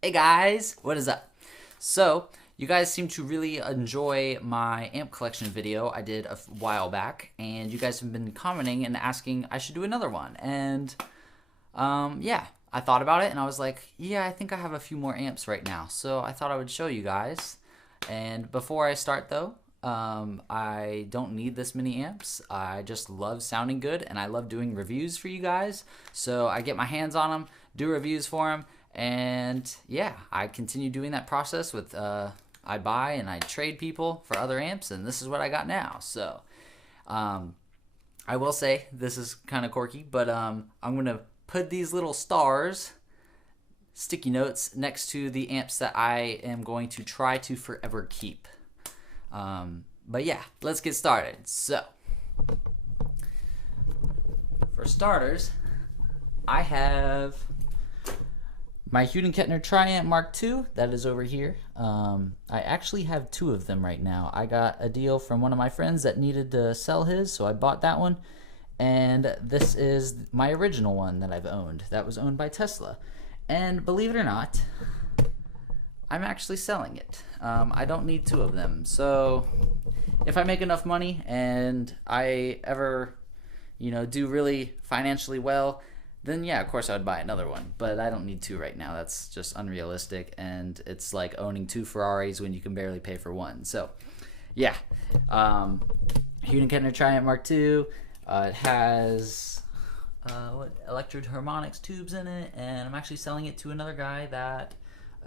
Hey guys, what is up? So, you guys seem to really enjoy my amp collection video I did a while back, and you guys have been commenting and asking I should do another one. And yeah, I thought about it and I was like, yeah, I think I have a few more amps right now. So I thought I would show you guys. And before I start though, I don't need this many amps. I just love sounding good and I love doing reviews for you guys. So I get my hands on them, do reviews for them, and yeah, I continue doing that process with I buy and I trade people for other amps, and this is what I got now. So I will say this is kind of quirky, but I'm gonna put these little stars, sticky notes, next to the amps that I am going to try to forever keep. But yeah, let's get started. So, for starters, I have my Hughes Kettner Triamp Mark II, that is over here. I actually have two of them right now. I got a deal from one of my friends that needed to sell his, so I bought that one. And this is my original one that I've owned. That was owned by Tesla. And believe it or not, I'm actually selling it. I don't need two of them. So if I make enough money and I ever, do really financially well, then yeah, of course I would buy another one. But I don't need two right now. That's just unrealistic. And it's like owning two Ferraris when you can barely pay for one. So yeah, Hughes Kettner Triamp Mark II. It has electrode harmonics tubes in it, and I'm actually selling it to another guy that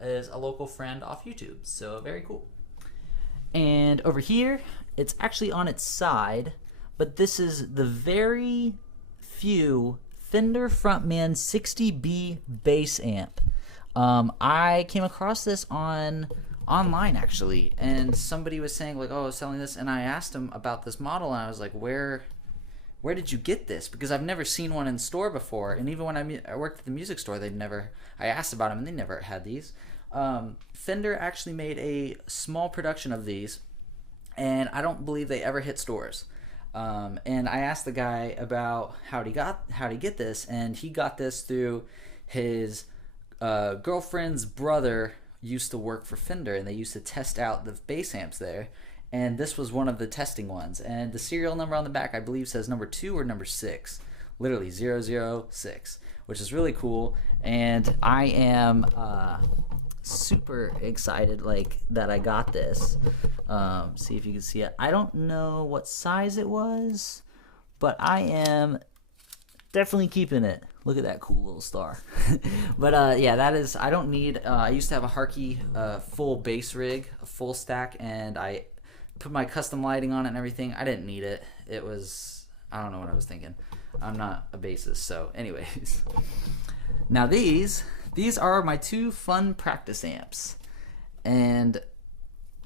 is a local friend off YouTube. So very cool. And over here, it's actually on its side, but this is the very few Fender Frontman 60B bass amp. I came across this online actually, and somebody was saying like, "Oh, I was selling this," and I asked him about this model, and I was like, "Where did you get this?" Because I've never seen one in store before, and even when I worked at the music store, I asked about them and they never had these. Fender actually made a small production of these, and I don't believe they ever hit stores. And I asked the guy about how he get this, and he got this through his girlfriend's brother used to work for Fender, and they used to test out the bass amps there. And this was one of the testing ones. And the serial number on the back, I believe, says number 2 or number 6. Literally 006, which is really cool. And I am super excited that I got this. See if you can see it. I don't know what size it was, but I am definitely keeping it. Look at that cool little star. But yeah, that is, I don't need, I used to have a Harkey full bass rig, a full stack, and I put my custom lighting on it and everything. I didn't need it. It was, I don't know what I was thinking. I'm not a bassist, so anyways. Now these are my two fun practice amps. And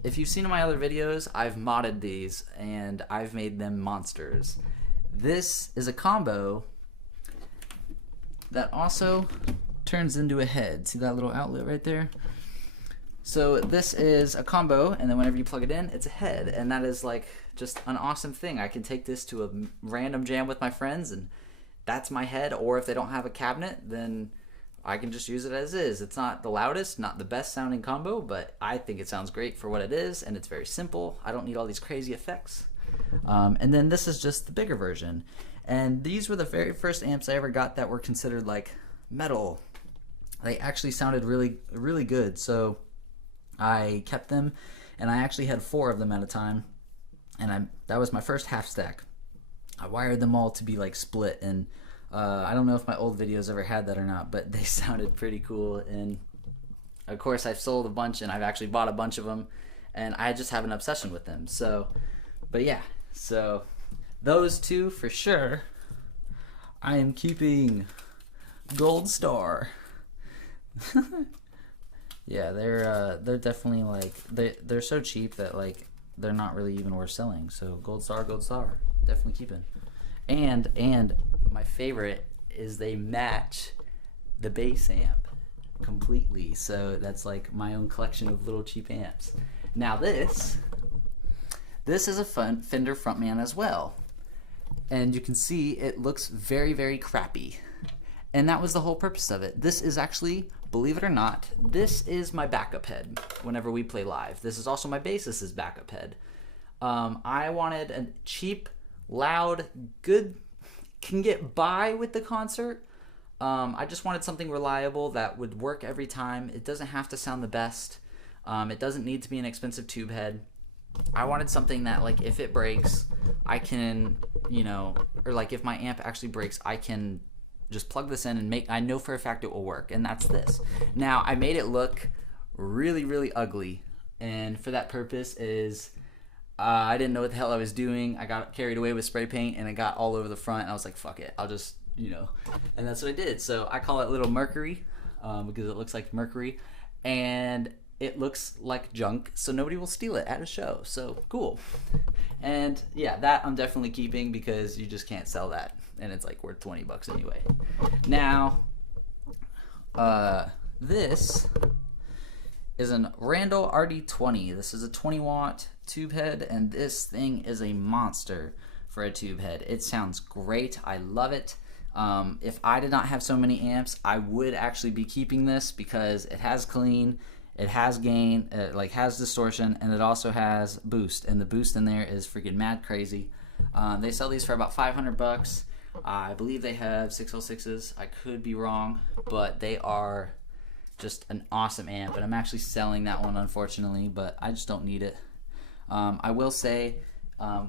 if you've seen my other videos, I've modded these and I've made them monsters. This is a combo that also turns into a head. See that little outlet right there? So this is a combo, and then whenever you plug it in, it's a head, and that is like just an awesome thing. I can take this to a random jam with my friends, and that's my head. Or if they don't have a cabinet, then I can just use it as is. It's not the loudest, not the best sounding combo, but I think it sounds great for what it is, and it's very simple. I don't need all these crazy effects. And then this is just the bigger version. And these were the very first amps I ever got that were considered like metal. They actually sounded really, really good. So I kept them, and I actually had 4 of them at a time, and that was my first half stack. I wired them all to be like split, and I don't know if my old videos ever had that or not, but they sounded pretty cool. And of course I've sold a bunch, and I've actually bought a bunch of them, and I just have an obsession with them. So, but yeah, so those two for sure I am keeping. Gold star. Yeah, they're definitely like they're so cheap that like they're not really even worth selling. So gold star, definitely keeping. And my favorite is they match the bass amp completely. So that's like my own collection of little cheap amps. Now this is a fun Fender Frontman as well, and you can see it looks very, very crappy. And that was the whole purpose of it. This is actually believe it or not, this is my backup head whenever we play live. This is also my bassist's backup head. I wanted a cheap, loud, good, can get by with the concert. I just wanted something reliable that would work every time. It doesn't have to sound the best. It doesn't need to be an expensive tube head. I wanted something that, like, if it breaks, I can, you know, or like if my amp actually breaks, I can just plug this in and I know for a fact it will work, and that's this. Now, I made it look really, really ugly, and for that purpose is I didn't know what the hell I was doing. I got carried away with spray paint, and it got all over the front, and I was like, fuck it, I'll just, you know, and that's what I did. So I call it Little Mercury, because it looks like Mercury, and it looks like junk, so nobody will steal it at a show. So cool. And yeah, that I'm definitely keeping because you just can't sell that, and it's like worth 20 bucks anyway. Now, this is a Randall RD20. This is a 20 watt tube head, and this thing is a monster for a tube head. It sounds great. I love it. If I did not have so many amps, I would actually be keeping this because it has clean, it has gain, it like has distortion, and it also has boost, and the boost in there is freaking mad crazy. They sell these for about 500 bucks. I believe they have 606s. I could be wrong, but they are just an awesome amp, and I'm actually selling that one, unfortunately, but I just don't need it. I will say,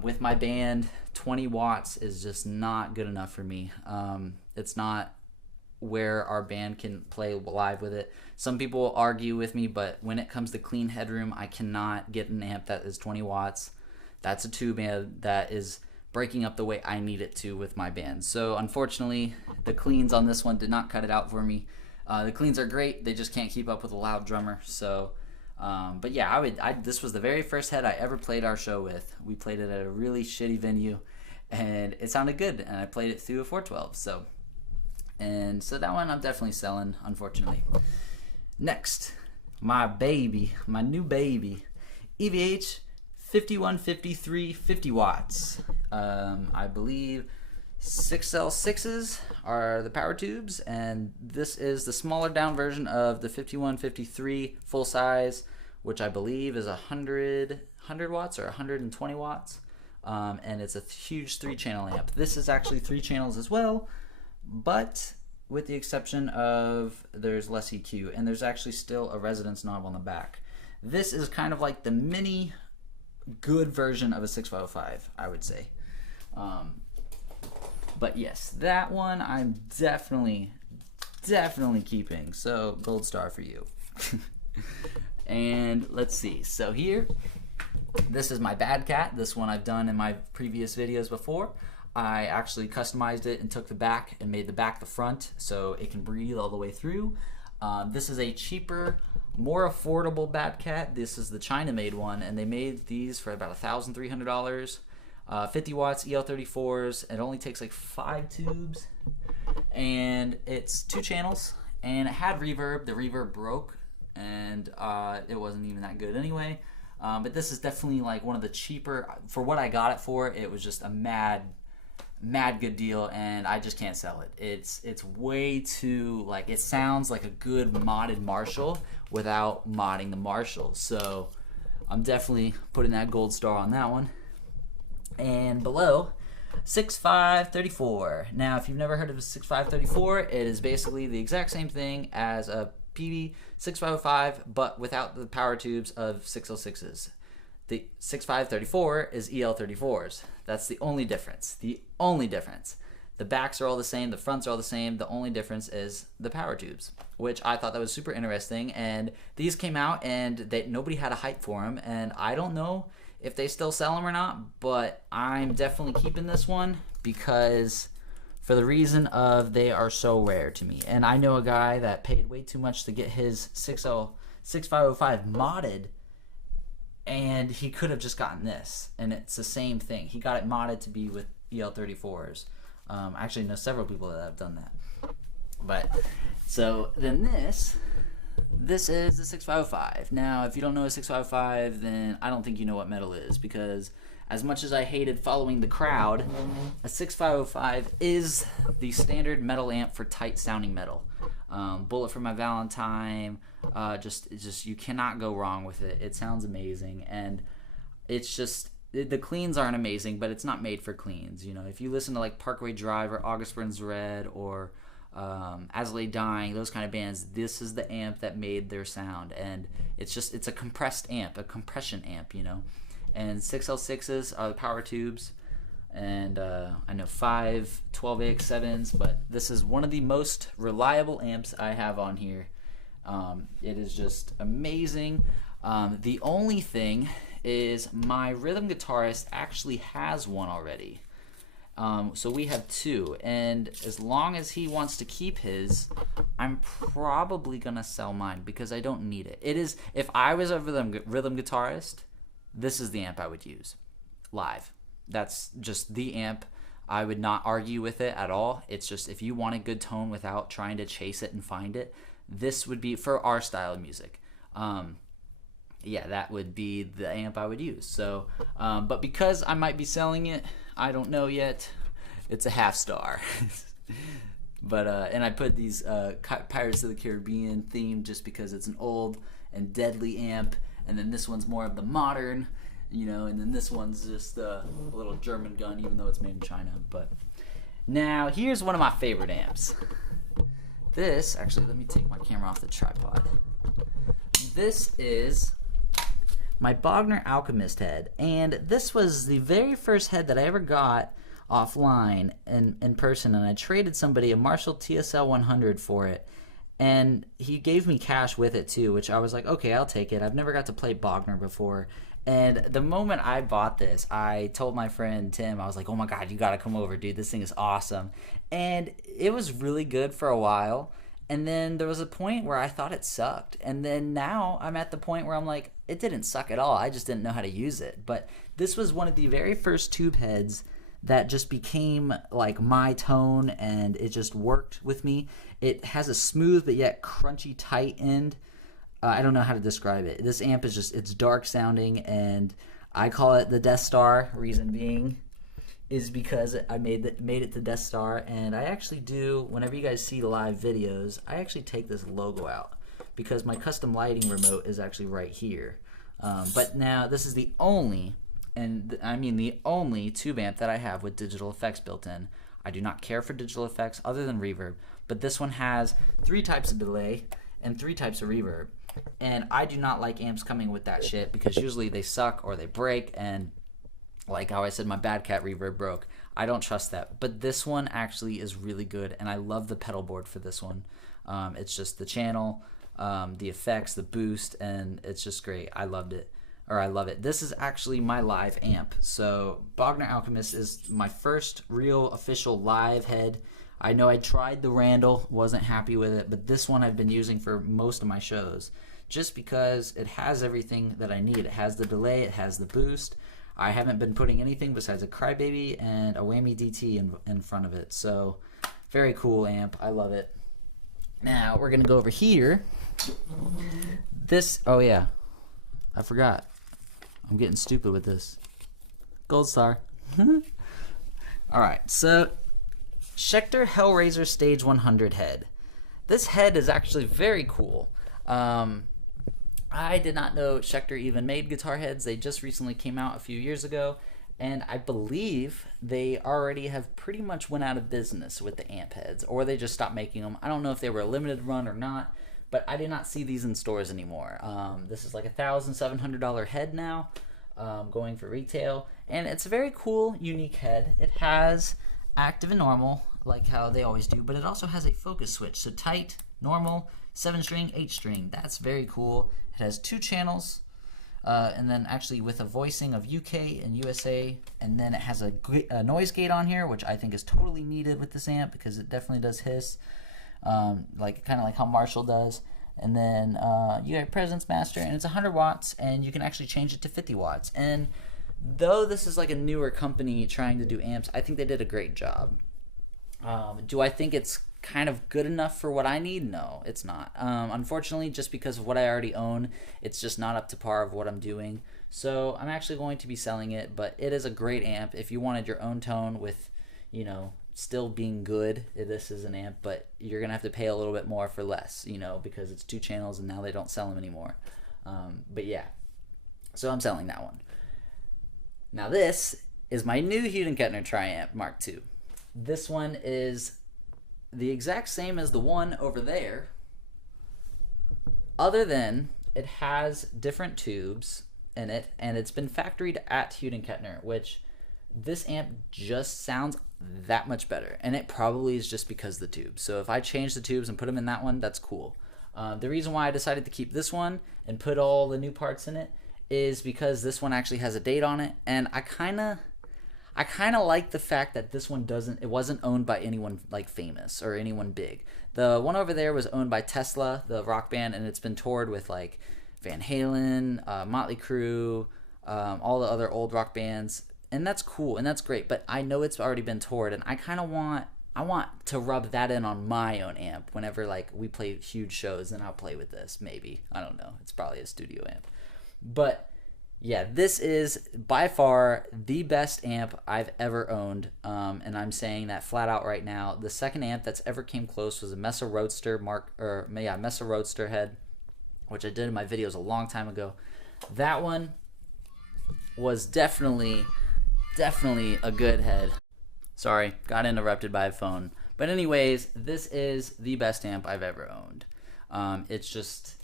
with my band, 20 watts is just not good enough for me. It's not where our band can play live with it. Some people will argue with me, but when it comes to clean headroom, I cannot get an amp that is 20 watts. That's a tube amp that is breaking up the way I need it to with my band. So unfortunately, the cleans on this one did not cut it out for me. The cleans are great, they just can't keep up with a loud drummer. So but yeah, this was the very first head I ever played our show with. We played it at a really shitty venue, and it sounded good, and I played it through a 412. So that one I'm definitely selling, unfortunately. Next, my new baby, EVH 5153 50 watts. I believe 6L6s are the power tubes, and this is the smaller down version of the 5153 full size, which I believe is 100 watts or 120 watts, and it's a huge 3-channel amp. This is actually 3 channels as well, but with the exception of there's less EQ, and there's actually still a resonance knob on the back. This is kind of like the mini good version of a 6505, I would say. But yes, that one I'm definitely keeping. So gold star for you. And let's see. So here, this is my Bad Cat. This one I've done in my previous videos before. I actually customized it and took the back and made the back the front so it can breathe all the way through. This is a cheaper, more affordable Bad Cat. This is the China-made one, and they made these for about $1,300. 50 watts EL34s. It only takes like 5 tubes, and it's 2 channels, and it had reverb. The reverb broke, and it wasn't even that good anyway. But this is definitely like one of the cheaper, for what I got it for. It was just a mad good deal, and I just can't sell it. It's way too, like, it sounds like a good modded Marshall without modding the Marshall. So I'm definitely putting that gold star on that one. And below, 6534. Now, if you've never heard of a 6534, it is basically the exact same thing as a Peavey 6505, but without the power tubes of 606s. The 6534 is EL34s. That's the only difference. The only difference. The backs are all the same, the fronts are all the same. The only difference is the power tubes, which I thought that was super interesting. And these came out, and nobody had a hype for them, and I don't know if they still sell them or not, but I'm definitely keeping this one because for the reason of they are so rare to me. And I know a guy that paid way too much to get his 6505 modded, and he could have just gotten this, and it's the same thing. He got it modded to be with EL34s. I actually know several people that have done that. But so then this is the 6505. Now, if you don't know a 6505, then I don't think you know what metal is, because as much as I hated following the crowd, a 6505 is the standard metal amp for tight sounding metal. Bullet for My Valentine. Just you cannot go wrong with it. It sounds amazing, and it's just the cleans aren't amazing, but it's not made for cleans. You know, if you listen to like Parkway Drive or August Burns Red or As I Lay Dying, those kind of bands, this is the amp that made their sound, and it's a compressed amp, a compression amp, you know. And 6L6s are the power tubes, and I know 5 12AX7s, but this is one of the most reliable amps I have on here. It is just amazing. The only thing is my rhythm guitarist actually has one already. So we have 2, and as long as he wants to keep his, I'm probably gonna sell mine because I don't need it. It is, if I was a rhythm guitarist, this is the amp I would use live. That's just the amp. I would not argue with it at all. It's just, if you want a good tone without trying to chase it and find it, this would be for our style of music. Yeah, that would be the amp I would use. So, but because I might be selling it, I don't know yet. It's a half star. But and I put these Pirates of the Caribbean theme just because it's an old and deadly amp, and then this one's more of the modern, you know, and then this one's just a little German gun, even though it's made in China. But now here's one of my favorite amps. This, actually, let me take my camera off the tripod. This is my Bogner Alchemist head, and this was the very first head that I ever got offline in person, and I traded somebody a Marshall TSL 100 for it, and he gave me cash with it too, which I was like, okay, I'll take it. I've never got to play Bogner before, and the moment I bought this, I told my friend Tim, I was like, oh my god, you gotta come over, dude, this thing is awesome. And it was really good for a while, and then there was a point where I thought it sucked, and then now I'm at the point where I'm like, it didn't suck at all, I just didn't know how to use it. But this was one of the very first tube heads that just became like my tone, and it just worked with me. It has a smooth but yet crunchy tight end. I don't know how to describe it. This amp is just, it's dark sounding, and I call it the Death Star. Reason being is because I made it the Death Star, and I actually do, whenever you guys see live videos, I actually take this logo out because my custom lighting remote is actually right here. But now this is the only, and I mean the only tube amp that I have with digital effects built in. I do not care for digital effects other than reverb, but this one has 3 types of delay and 3 types of reverb. And I do not like amps coming with that shit because usually they suck or they break, and like how I said, my Bad Cat reverb broke. I don't trust that. But this one actually is really good, and I love the pedal board for this one. It's just the channel, the effects, the boost, and it's just great. I loved it. Or I love it. This is actually my live amp. So Bogner Alchemist is my first real official live head. I know I tried the Randall, wasn't happy with it, but this one I've been using for most of my shows just because it has everything that I need. It has the delay, it has the boost. I haven't been putting anything besides a Crybaby and a Whammy DT in front of it. So very cool amp. I love it. Now we're going to go over here. This, oh yeah, I forgot. I'm getting stupid with this. Gold star. Alright, so Schecter Hellraiser Stage 100 head. This head is actually very cool. I did not know Schecter even made guitar heads. They just recently came out a few years ago, and I believe they already have pretty much went out of business with the amp heads, or they just stopped making them. I don't know if they were a limited run or not, but I did not see these in stores anymore. This is like a $1,700 head now, going for retail, and it's a very cool, unique head. It has active and normal, like how they always do, but it also has a focus switch, so tight, normal, 7-string, 8-string. That's very cool. It has 2 channels, and then actually with a voicing of UK and USA, and then it has a noise gate on here, which I think is totally needed with this amp because it definitely does hiss, like kind of like how Marshall does. And then you got a presence master, and it's 100 watts, and you can actually change it to 50 watts. And though this is like a newer company trying to do amps, I think they did a great job. Do I think it's kind of good enough for what I need? No, it's not. Unfortunately, just because of what I already own, it's just not up to par of what I'm doing. So I'm actually going to be selling it, but it is a great amp if you wanted your own tone with, you know, still being good. This is an amp, but you're gonna have to pay a little bit more for less, you know, because it's 2 channels and now they don't sell them anymore. But yeah, so I'm selling that one. Now this is my new Hughes Kettner Triamp Mark II. This one is the exact same as the one over there, other than it has different tubes in it, and it's been factoried at Hughes Kettner, which this amp just sounds that much better, and it probably is just because of the tubes. So if I change the tubes and put them in that one, that's cool. The reason why I decided to keep this one and put all the new parts in it is because this one actually has a date on it, and I kind of like the fact that this one wasn't owned by anyone like famous or anyone big. The one over there was owned by Tesla, the rock band, and it's been toured with like Van Halen, Motley Crue, all the other old rock bands, and that's cool and that's great. But I know it's already been toured, and I kind of want to rub that in on my own amp whenever like we play huge shows. Then I'll play with this, maybe. I don't know. It's probably a studio amp, but yeah, this is by far the best amp I've ever owned, and I'm saying that flat out right now. The second amp that's ever came close was a Mesa Roadster Mesa Roadster head, which I did in my videos a long time ago. That one was definitely a good head. Sorry, got interrupted by a phone. But anyways, this is the best amp I've ever owned. It's just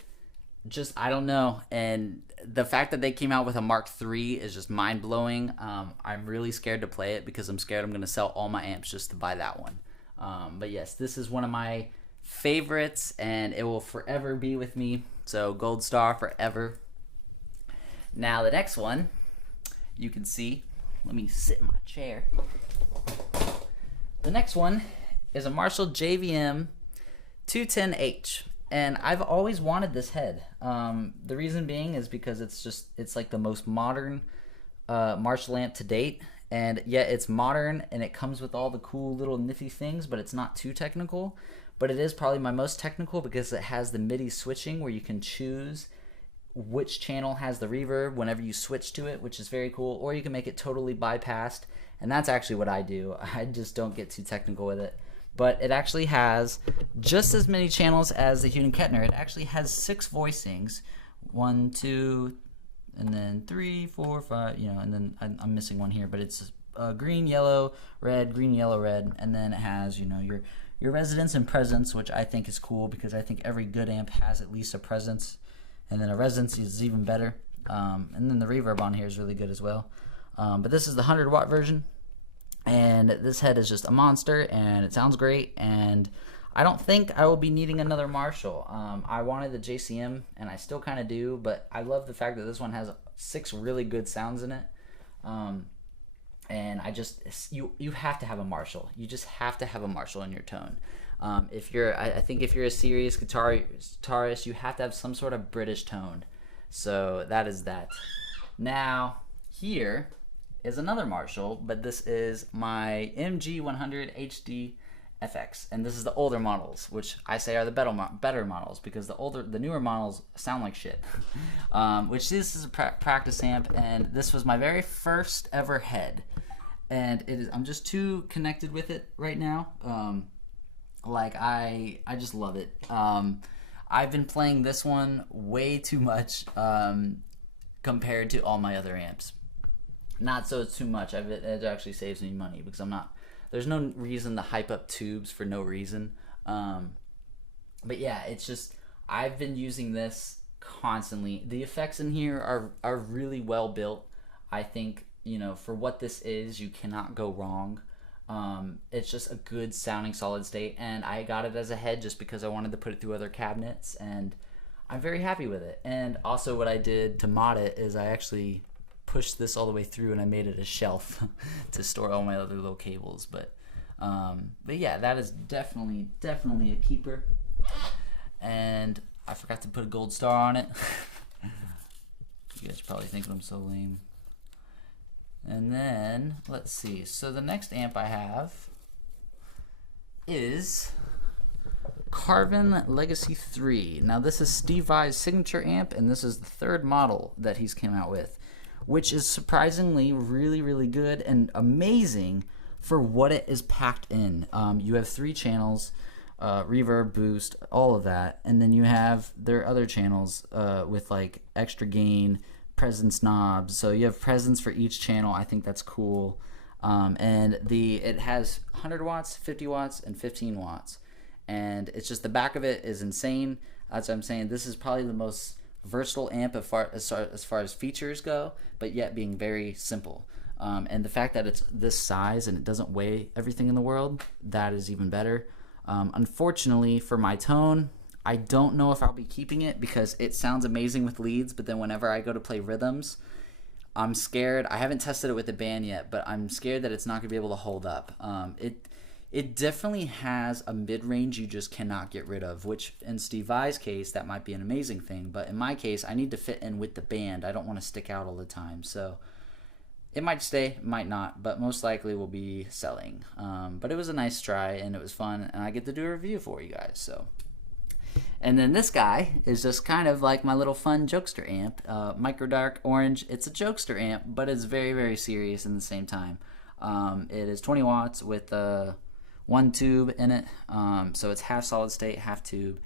I don't know, and the fact that they came out with a Mark III is just mind-blowing. I'm really scared to play it because I'm scared I'm going to sell all my amps just to buy that one. But yes, this is one of my favorites, and it will forever be with me. So gold star forever. Now the next one, you can see, let me sit in my chair. The next one is a Marshall JVM 210H. And I've always wanted this head. The reason being is because it's like the most modern Marshall amp to date. And yet it's modern and it comes with all the cool little nifty things, but it's not too technical. But it is probably my most technical because it has the MIDI switching where you can choose which channel has the reverb whenever you switch to it, which is very cool. Or you can make it totally bypassed. And that's actually what I do. I just don't get too technical with it. But it actually has just as many channels as the Hughes Kettner. It actually has 6 voicings, 1, 2, and then 3, 4, 5. You know, and then I'm missing one here, but it's green, yellow, red, green, yellow, red, and then it has, you know, your resonance and presence, which I think is cool because I think every good amp has at least a presence, and then a resonance is even better. And then the reverb on here is really good as well. But this is the 100-watt version. And this head is just a monster, and it sounds great, and I don't think I will be needing another Marshall. I wanted the JCM, and I still kind of do, but I love the fact that this one has 6 really good sounds in it. And you have to have a Marshall. You just have to have a Marshall in your tone. I think if you're a serious guitarist, you have to have some sort of British tone. So that is that. Now, here is another Marshall, but this is my MG100 HD FX, and this is the older models, which I say are the better models because the newer models sound like shit. Which this is a practice amp, and this was my very first ever head, and I'm just too connected with it right now. Like I just love it. I've been playing this one way too much compared to all my other amps. Not so it's too much. It actually saves me money because there's no reason to hype up tubes for no reason. But yeah, it's just, I've been using this constantly. The effects in here are really well built. I think, you know, for what this is, you cannot go wrong. It's just a good sounding solid state, and I got it as a head just because I wanted to put it through other cabinets, and I'm very happy with it. And also what I did to mod it is I actually pushed this all the way through and I made it a shelf to store all my other little cables. But yeah, that is definitely a keeper. And I forgot to put a gold star on it. You guys are probably thinking I'm so lame. And then let's see, so the next amp I have is Carvin Legacy 3. Now this is Steve Vai's signature amp, and this is the 3rd model that he's came out with, which is surprisingly really good and amazing for what it is packed in. You have 3 channels, reverb, boost, all of that, and then you have their other channels with like extra gain, presence knobs. So you have presence for each channel. I think that's cool. And it has 100 watts, 50 watts, and 15 watts. And it's just, the back of it is insane. That's what I'm saying. This is probably the most versatile amp as far as features go, but yet being very simple. And the fact that it's this size and it doesn't weigh everything in the world, that is even better. Unfortunately for my tone, I don't know if I'll be keeping it because it sounds amazing with leads, but then whenever I go to play rhythms, I'm scared. I haven't tested it with the band yet, but I'm scared that it's not going to be able to hold up. It definitely has a mid-range you just cannot get rid of, which in Steve Vai's case, that might be an amazing thing. But in my case, I need to fit in with the band. I don't want to stick out all the time. So it might stay, it might not, but most likely will be selling. But it was a nice try, and it was fun, and I get to do a review for you guys. So, and then this guy is just kind of like my little fun jokester amp, Micro Dark Orange. It's a jokester amp, but it's very, very serious in the same time. It is 20 watts with 1 tube in it, so it's half solid state, half tube,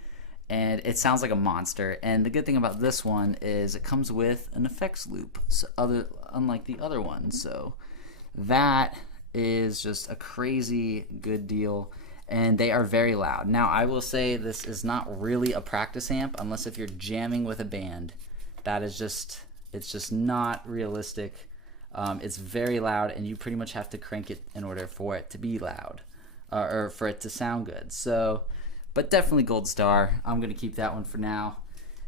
and it sounds like a monster. And the good thing about this one is it comes with an effects loop, so unlike the other ones. So that is just a crazy good deal, and they are very loud. Now I will say this is not really a practice amp unless if you're jamming with a band. That is just, it's just not realistic. It's very loud, and you pretty much have to crank it in order for it to be loud, or for it to sound good. So, but definitely gold star. I'm gonna keep that one for now.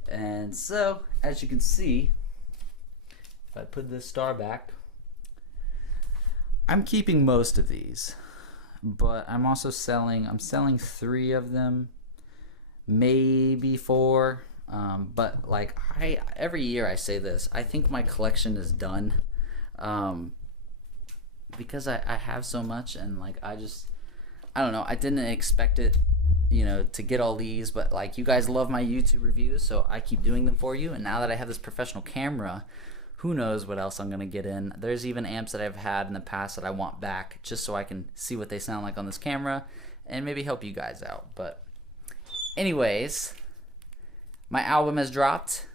And so, as you can see, if I put this star back, I'm keeping most of these, but I'm also selling. I'm selling 3 of them, maybe 4. But like every year I say this, I think my collection is done, because I have so much, and like I don't know, I didn't expect it, to get all these, but like you guys love my YouTube reviews, so I keep doing them for you. And now that I have this professional camera, who knows what else I'm gonna get in. There's even amps that I've had in the past that I want back just so I can see what they sound like on this camera and maybe help you guys out. But anyways, my album has dropped.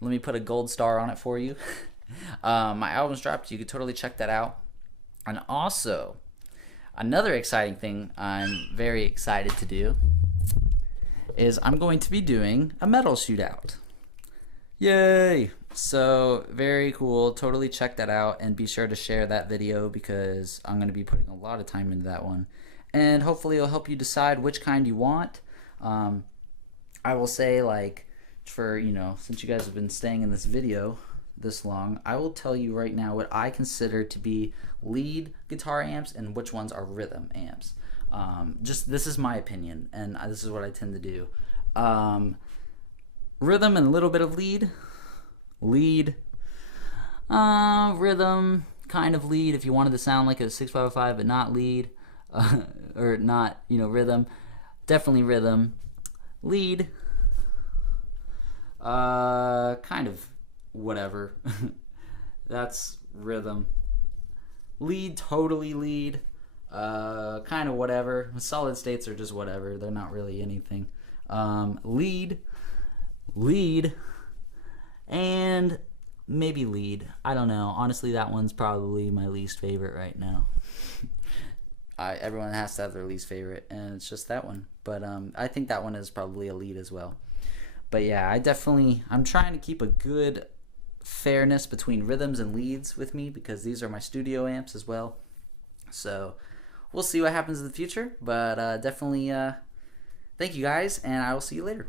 Let me put a gold star on it for you. My album's dropped. You can totally check that out. And also, another exciting thing I'm very excited to do is I'm going to be doing a metal shootout. Yay! So, very cool. Totally check that out, and be sure to share that video because I'm going to be putting a lot of time into that one. And hopefully it'll help you decide which kind you want. I will say, like, for, since you guys have been staying in this video this long, I will tell you right now what I consider to be lead guitar amps and which ones are rhythm amps. Just, this is my opinion, and this is what I tend to do. Rhythm and a little bit of lead, rhythm, kind of lead if you wanted to sound like a 6505 but not lead, or not, rhythm, definitely rhythm, lead, kind of whatever. That's rhythm. Lead, totally lead, kind of whatever. Solid states are just whatever, they're not really anything. Lead, and maybe lead. I don't know. Honestly, that one's probably my least favorite right now. Everyone has to have their least favorite, and it's just that one. But I think that one is probably a lead as well. But yeah, I'm trying to keep a good fairness between rhythms and leads with me because these are my studio amps as well. So we'll see what happens in the future. But definitely thank you guys, and I will see you later.